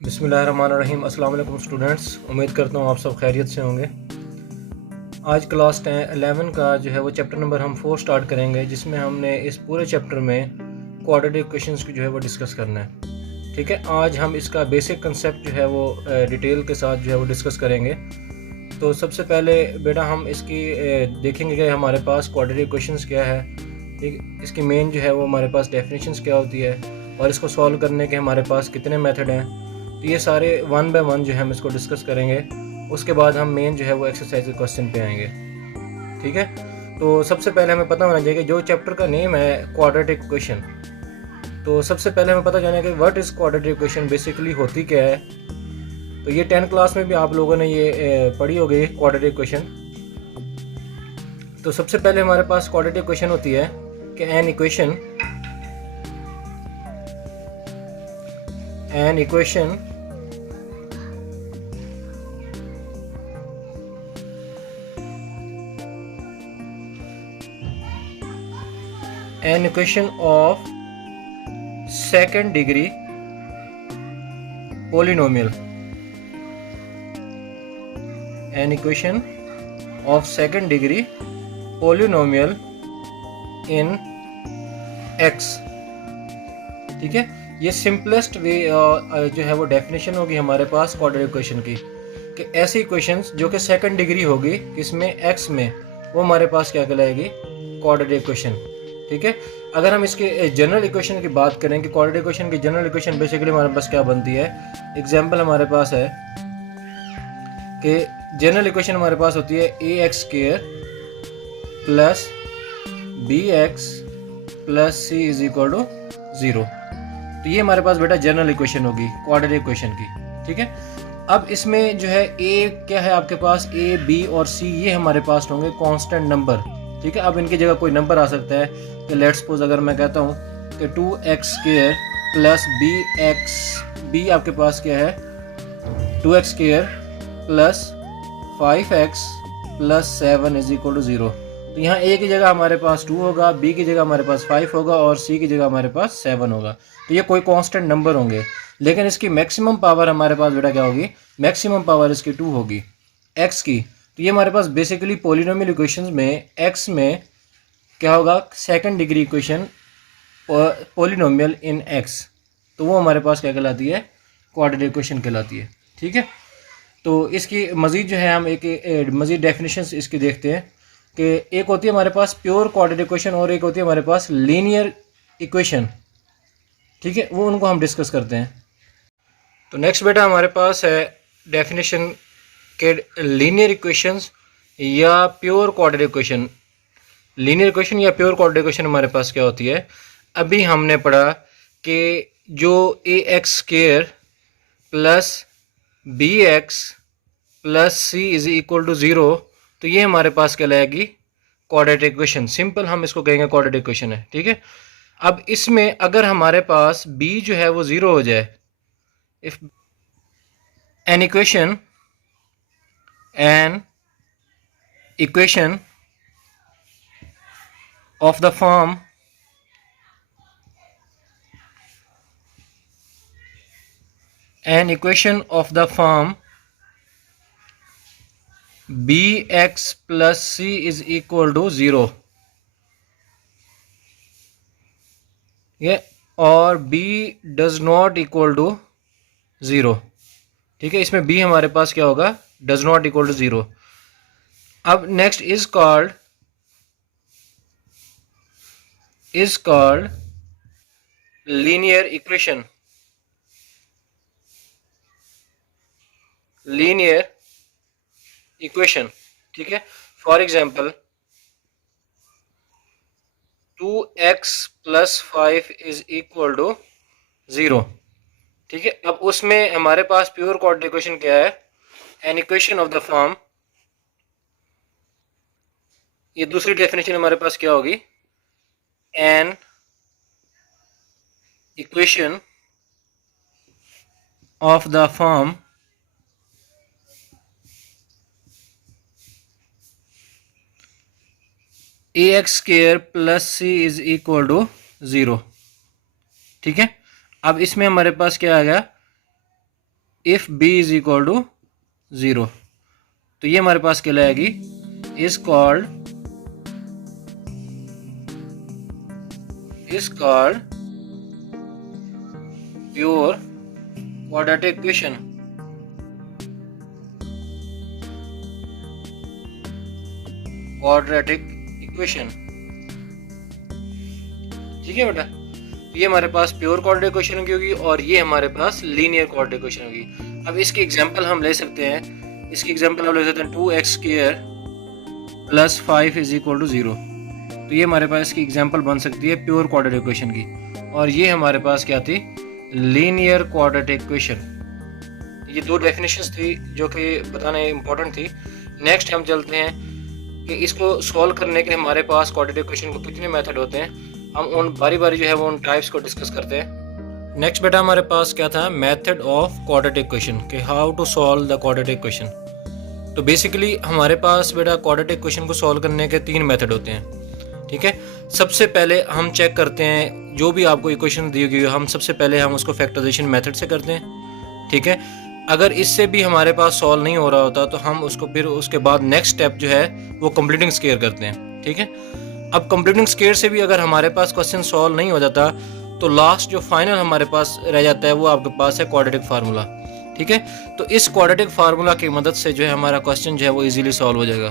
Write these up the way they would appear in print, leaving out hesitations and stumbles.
बिस्मिल्लाहिर्रहमानिर्रहीम। अस्सलाम वालेकुम स्टूडेंट्स, उम्मीद करता हूँ आप सब खैरियत से होंगे। आज क्लास 11 का जो है वो चैप्टर नंबर हम 4 स्टार्ट करेंगे, जिसमें हमने इस पूरे चैप्टर में क्वाड्रेटिक इक्वेशंस की जो है वो डिस्कस करना है। ठीक है, आज हम इसका बेसिक कंसेप्ट जो है वो डिटेल के साथ जो है वो डिस्कस करेंगे। तो सबसे पहले बेटा हम इसकी देखेंगे कि हमारे पास क्वाड्रेटिक इक्वेशंस क्या है। ठीक, इसकी मेन जो है वो हमारे पास डेफिनेशंस क्या होती है और इसको सॉल्व करने के हमारे पास कितने मेथड हैं। तो ये सारे वन बाय वन जो है हम इसको डिस्कस करेंगे। उसके बाद हम मेन जो है वो एक्सरसाइज क्वेश्चन पे आएंगे। ठीक है, तो सबसे पहले हमें पता होना चाहिए कि जो चैप्टर का नेम है क्वाड्रेटिक इक्वेशन, तो सबसे पहले हमें पता जाना है कि what is quadratic equation, basically होती क्या है। तो ये 10th क्लास में भी आप लोगों ने ये पढ़ी होगी क्वाड्रेटिक इक्वेशन। तो सबसे पहले हमारे पास क्वाड्रेटिक इक्वेशन होती है कि an equation an equation of second degree polynomial, an equation of second degree polynomial in x। ठीक है, ये सिंपलेस्ट वे जो है वो डेफिनेशन होगी हमारे पास क्वाड्रेटिक इक्वेशन की, कि ऐसी इक्वेशंस जो कि सेकंड डिग्री होगी किसमें, x में, वो हमारे पास क्या कहलाएगी, क्वाड्रेटिक इक्वेशन। ठीक है, अगर हम इसके जनरल इक्वेशन की बात करें कि क्वाड्रेटिक इक्वेशन की जनरल इक्वेशन बेसिकली हमारे पास क्या बनती है, एग्जांपल हमारे पास है कि जनरल इक्वेशन हमारे पास होती है a x square plus b x plus C is equal to 0। तो ये हमारे पास बेटा जनरल इक्वेशन होगी क्वाड्रेटिक इक्वेशन की। ठीक है, अब इसमें जो है ए क्या है आपके पास, ए बी और सी ये हमारे पास होंगे कांस्टेंट नंबर। ठीक है, अब इनकी जगह कोई नंबर आ सकता है कि लेट्स सपोज अगर मैं कहता हूँ कि 2x स्क्वायर प्लस बी आपके पास क्या है 2x square plus 5x plus 7 is equal to 0। तो यहाँ ए की जगह हमारे पास 2 होगा, बी की जगह हमारे पास 5 होगा और सी की जगह हमारे पास 7 होगा। तो ये कोई कांस्टेंट नंबर होंगे, लेकिन इसकी मैक्सिमम पावर हमारे पास बेटा क्या होगी, मैक्सिमम पावर इसकी 2 होगी x की। तो ये हमारे पास बेसिकली पॉलिनोमियल इक्वेशंस में x में क्या होगा, सेकंड डिग्री इक्वेशन पॉलिनोमियल इन x, तो वो हमारे पास क्या कहलाती है, क्वाड्रेटिक इक्वेशन कहलाती है। ठीक है, तो इसकी मज़ीद जो है हम एक मज़ीद डेफिनेशंस इसकी देखते हैं कि एक होती है हमारे पास प्योर क्वाड्रेटिक इक्वेशन और एक होती है हमारे पास लीनियर इक्वेशन। ठीक है, वो उनको हम डिस्कस करते हैं। तो नेक्स्ट बेटा हमारे पास है डेफिनेशन के लीनियर इक्वेशंस या pure quadratic equation. Linear equation या प्योर क्वाड्रेटिक इक्वेशन हमारे पास क्या होती है, अभी हमने पढ़ा कि जो a x square plus b x plus C is equal to 0, तो ये हमारे पास कहलाएगी क्वाड्रेटिक इक्वेशन। सिंपल हम इसको कहेंगे क्वाड्रेटिक इक्वेशन है। ठीक है, अब इसमें अगर हमारे पास b जो है वो 0 हो जाए, if an equation of the form bx plus c is equal to 0, ये और b does not equal to 0। ठीक है, इसमें b हमारे पास क्या होगा, does not equal to 0। अब next is called linear equation. ठीक है, for example 2x plus 5 is equal to 0। ठीक है, अब उसमें हमारे पास प्योर क्वाड्रेटिक इक्वेशन क्या है, an equation of the form, ये दूसरी डेफिनेशन हमारे पास क्या होगी, an equation of the form A x square plus C is equal to 0। ठीक है, अब इसमें हमारे पास क्या आ गया, if b is equal to 0, तो ये हमारे पास कहलाएगी is called pure quadratic equation. ठीक है बेटा, ये हमारे पास प्योर क्वाड्रेटिक इक्वेशन की होगी और ये हमारे पास लीनियर क्वाड्रेटिक इक्वेशन होगी। अब इसकी एग्जांपल हम ले सकते हैं, इसकी एग्जांपल हम ले सकते हैं 2x² + 5 इज इक्वल टू 0। तो ये हमारे पास इसकी एग्जांपल बन सकती है प्योर क्वाड्रेटिक इक्वेशन की, और ये हमारे पास क्या थी, लीनियर क्वाड्रेटिक इक्वेशन। ये दो डेफिनेशंस थी जो कि बताने इम्पोर्टेंट थी। नेक्स्ट हम चलते हैं कि इसको सॉल्व करने के हमारे पास क्वाड्रेटिक इक्वेशन को कितने मेथड होते हैं, हम उन बारी बारी जो है वो उन टाइप्स को डिस्कस करते हैं। नेक्स्ट बेटा हमारे पास क्या था, मेथड ऑफ क्वाड्रेटिक इक्वेशन, कि how to solve the quadratic equation. तो बेसिकली हमारे पास बेटा क्वाड्रेटिक इक्वेशन को सॉल्व करने के 3 मेथड होते हैं। ठीक है, सबसे पहले हम चेक करते हैं जो भी आपको इक्वेशन दी गई हम सबसे पहले हम उसको फैक्टराइजेशन मेथड से करते हैं। ठीक है, अगर इससे भी हमारे पास सॉल्व नहीं हो रहा होता तो हम उसको फिर उसके बाद नेक्स्ट स्टेप जो है वो कंप्लीटिंग स्क्वायर करते हैं। ठीक है, अब कंप्लीटिंग स्क्वायर से भी अगर हमारे पास क्वेश्चन सॉल्व नहीं हो जाता तो लास्ट जो फाइनल हमारे पास रह जाता है वो आपके पास है क्वाड्रेटिक फार्मूला। ठीक है, तो इस क्वाड्रेटिक फार्मूला की मदद से जो है हमारा क्वेश्चन जो है वो इजीली सॉल्व हो जाएगा।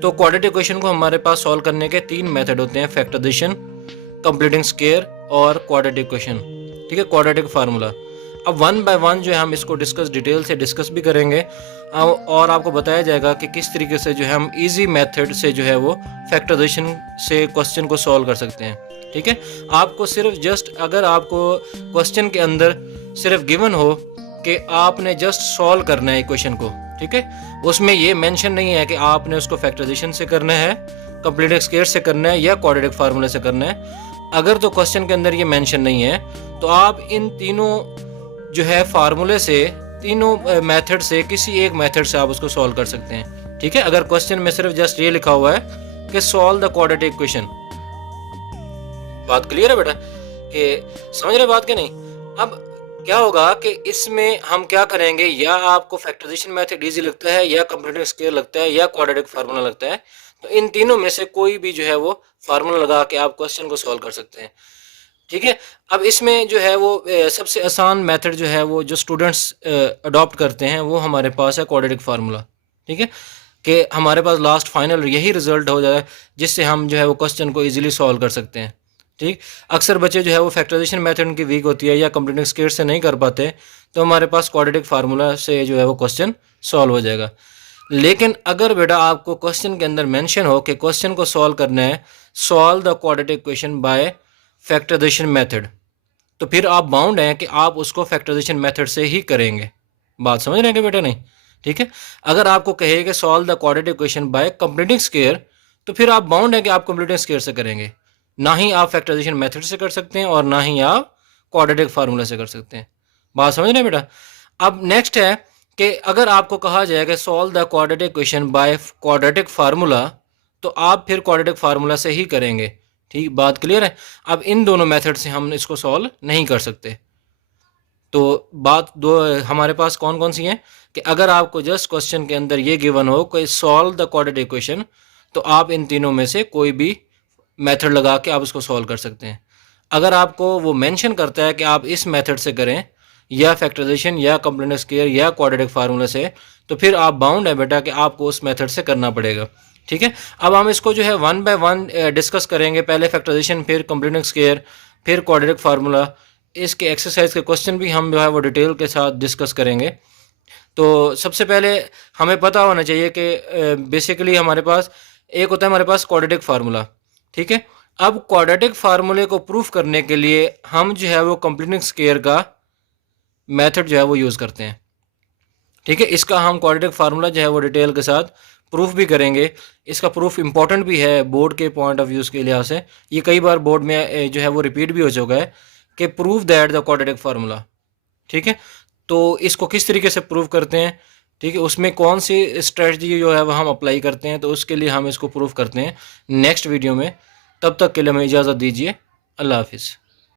तो क्वाड्रेटिक इक्वेशन को हमारे पास सॉल्व करने के 3 मेथड होते हैं, फैक्टराइजेशन, कंप्लीटिंग स्क्वायर और क्वाड्रेटिक इक्वेशन। ठीक है, क्वाड्रेटिक फार्मूला। अब 1 बाय 1 जो है हम इसको डिटेल से डिस्कस भी करेंगे और आपको बताया जाएगा कि किस तरीके से जो है हम इजी मेथड से जो है वो फैक्टराइजेशन से क्वेश्चन को सॉल्व कर सकते हैं। ठीक है, आपको सिर्फ जस्ट अगर आपको क्वेश्चन के अंदर सिर्फ गिवन हो कि आपने जस्ट सॉल्व करना है इक्वेशन को, ठीक है, उसमें ये मेंशन नहीं है कि आपने उसको फैक्टराइजेशन से करना है, कंप्लीटिंग स्क्वायर से करना है या क्वाड्रेटिक फार्मूले से करना है। अगर तो क्वेश्चन के अंदर ये मेंशन नहीं है तो आप इन तीनों जो है फार्मूले से, तीनों मेथड से किसी एक मेथड से आप उसको सॉल्व कर सकते हैं। ठीक है, अगर क्वेश्चन में सिर्फ जस्ट ये लिखा हुआ है कि सॉल्व द क्वाड्रेटिक इक्वेशन। बात क्लियर है बेटा, कि समझ रहे बात के नहीं। अब क्या होगा कि इसमें हम क्या करेंगे, या आपको फैक्टराइजेशन मेथड इजी लगता है या कंप्लीटिंग स्क्वायर लगता है या क्वाड्रेटिक फार्मूला लगता है, तो इन तीनों में से कोई भी जो है वो फार्मूला लगा के आप क्वेश्चन को सॉल्व कर सकते हैं। ठीक है, अब इसमें जो है वो सबसे आसान मेथड जो है वो जो स्टूडेंट्स अडॉप्ट करते हैं वो हमारे पास है क्वाड्रेटिक फार्मूला। ठीक है, कि हमारे पास लास्ट फाइनल यही रिजल्ट हो जाए जिससे हम जो है वो क्वेश्चन को इजीली सॉल्व कर सकते हैं। ठीक, अक्सर बच्चे जो है वो फैक्टराइजेशन मेथड उनकी वीक होती है या कंप्लीटिंग स्क्वायर से नहीं कर पाते, तो हमारे पास क्वाड्रेटिक फार्मूला से जो है वो क्वेश्चन सॉल्व हो जाएगा। लेकिन अगर बेटा आपको क्वेश्चन के अंदर मेंशन हो कि क्वेश्चन को सॉल्व करना है, solve the quadratic equation by factorisation method, तो फिर आप बाउंड हैं कि आप उसको फैक्टराइजेशन मेथड से ही करेंगे। बात समझ रहे हैं कि बेटा नहीं? ठीक है, अगर आपको कहे कि solve the quadratic equation bye completing square, तो फिर आप बाउंड हैं कि आप कंप्लीटिंग स्क्वायर से करेंगे, ना ही आप फैक्टराइजेशन मेथड से कर सकते हैं और ना ही आप क्वाड्रेटिक फार्मूला से कर सकते हैं। बात समझ रहे हैं बेटा? अब नेक्स्ट है कि अगर आपको कहा जाए कि solve the quadratic equation by quadratic formula, तो आप फिर क्वाड्रेटिक फार्मूला से ही करेंगे। ठीक, बात क्लियर है? अब इन दोनों मेथड से हम इसको सॉल्व नहीं कर सकते। तो बात दो हमारे पास कौन कौन सी हैं कि अगर आपको जस्ट क्वेश्चन के अंदर ये गिवन हो कोई सॉल्व द क्वाड्रेटिक इक्वेशन, तो आप इन तीनों में से कोई भी मेथड लगा के आप उसको सॉल्व कर सकते हैं। अगर आपको वो मेंशन करता है कि आप इस मेथड से करें या फैक्टराइजेशन या कंप्लीटिंग स्क्वायर या क्वाड्रेटिक फार्मूला से, तो फिर आप बाउंड है बेटा कि आपको उस मेथड से करना पड़ेगा। ठीक है, अब हम इसको जो है 1 बाय 1 डिस्कस करेंगे, पहले फैक्टराइजेशन, फिर कंप्लीटिंग स्क्वायर, फिर क्वाड्रेटिक फार्मूला। इसके एक्सरसाइज के क्वेश्चन भी हम जो है वो डिटेल के साथ डिस्कस करेंगे। तो सबसे पहले हमें पता होना चाहिए कि बेसिकली हमारे पास एक होता है हमारे पास क्वाड्रेटिक फार्मूला। ठीक है, अब क्वाड्रेटिक फार्मूले को प्रूफ करने के लिए हम जो है वो कंप्लीटिंग स्क्वायर का मेथड जो है वो यूज़ करते हैं। ठीक है, इसका हम क्वाड्रेटिक फार्मूला जो है वो डिटेल के साथ प्रूफ भी करेंगे। इसका प्रूफ इंपॉर्टेंट भी है बोर्ड के पॉइंट ऑफ व्यूज़ के लिहाज से। ये कई बार बोर्ड में जो है वो रिपीट भी हो चुका है कि proof that the quadratic formula. ठीक है, तो इसको किस तरीके से प्रूव करते हैं, ठीक है, उसमें कौन सी स्ट्रेटजी जो है वो हम अप्लाई करते हैं, तो उसके लिए हम इसको प्रूफ करते हैं नेक्स्ट वीडियो में। तब तक के लिए हमें इजाज़त दीजिए। अल्लाह हाफिज़।